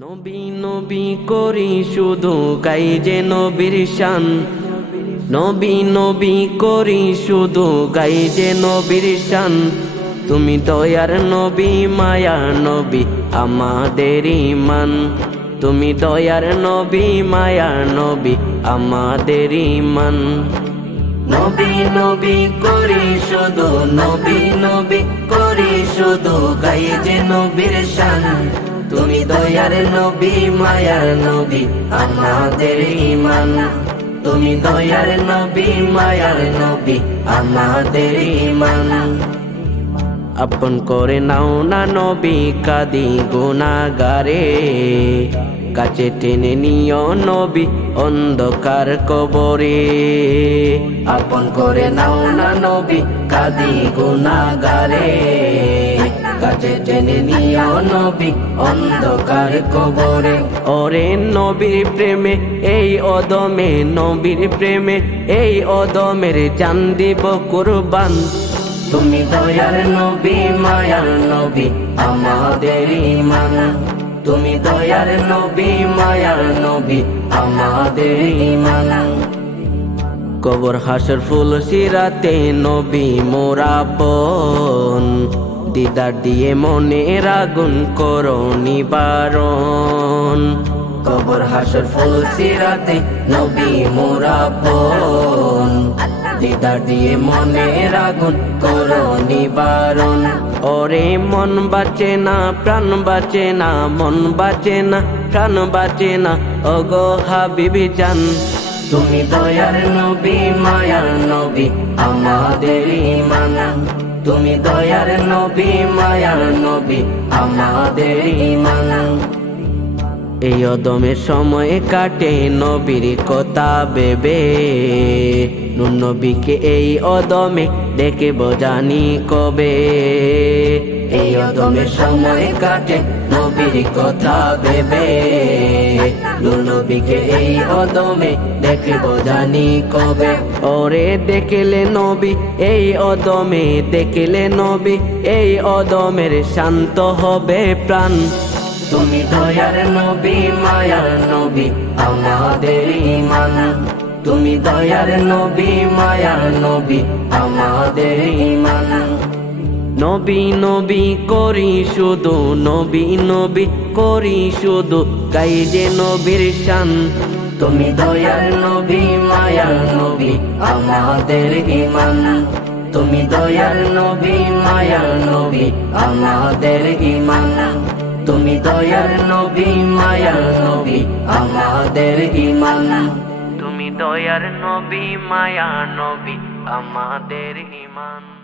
নবী নবী করি শুধু গাই যে নবীর শান। নবী নবী করি শুধু গাই যে নবীর শান। তুমি দয়ার নবী মায়ার নবী আমাদের ঈমান। তুমি দয়ার নবী মায়ার নবী আমাদের ঈমান। নবী নবী করি শুধু নবী নবী করি শুধু গাই যে নবীর শান। তুমি দয়ার নবী মায়ার নবী আমাদের ঈমান। তুমি দয়ার নবী মায়ার নবী আমাদের ঈমান। আপন করে নাও না নবী কাদি গুনাহগারে। কাছে টেনে নিও নবী অন্ধকার কবরে। আপন করে নাও না নবী কাদি গুনাহগারে। কাছে টেনে নিও নবী অন্ধকার কবরে। ওরে নবীর প্রেমে এই অদমে, নবীর প্রেমে এই অদমের জান দিব কুরবান। তুমি দয়ার নবী মায়ার নবী আমাদের ঈমান। তুমি দয়ার নবী মায়ার নবী আমাদের ঈমান। কবর হাসর ফুল সিরাতে নবী মোরা আপন। দিদার দিয়ে মনের আগুন করো নিবারণ। কবর হাসর ফুল সিরাতে নবী মোরা আপন। দিদার দিয়ে মনের আগুন করো নিবারণ। ওরে মন বাঁচে না প্রাণ বাঁচে না, মন বাঁচে না প্রাণ বাঁচে না ওগো হাবিবি জান। তুমি দয়ার নবী মায়ার নবী আমাদের ঈমান। তুমি দয়ার নবী মায়ার নবী আমাদের ঈমান। এই অদমের সময় কাটে নবীর কথা ভেবে। নূর নবীকে এই অদমে দেখে বোঝানি কবে। এই অদমের সময় কাটে নবীর কথা ভেবে। নূর নবীকে এই অদমে দেখে বোঝানি কবে। ওরে দেখলে নবী এই অদমে, দেখলে নবী এই অদমের শান্ত হবে প্রাণ। তুমি দয়ার নবী মায়ার নবী আমাদের ঈমান। তুমি দয়ার নবী মায়ার নবী আমাদের ঈমান। নবী নবী করি শুধু নবী নবী করি শুধু গাই যে নবীর শান। তুমি দয়ার নবী মায়ার নবী আমাদের ঈমান। তুমি দয়ার নবী মায়ার নবী আমাদের ঈমান। তুমি দয়ার নবী মায়ার নবী আমাদের ঈমান। তুমি দয়ার নবী মায়ার নবী আমাদের ঈমান।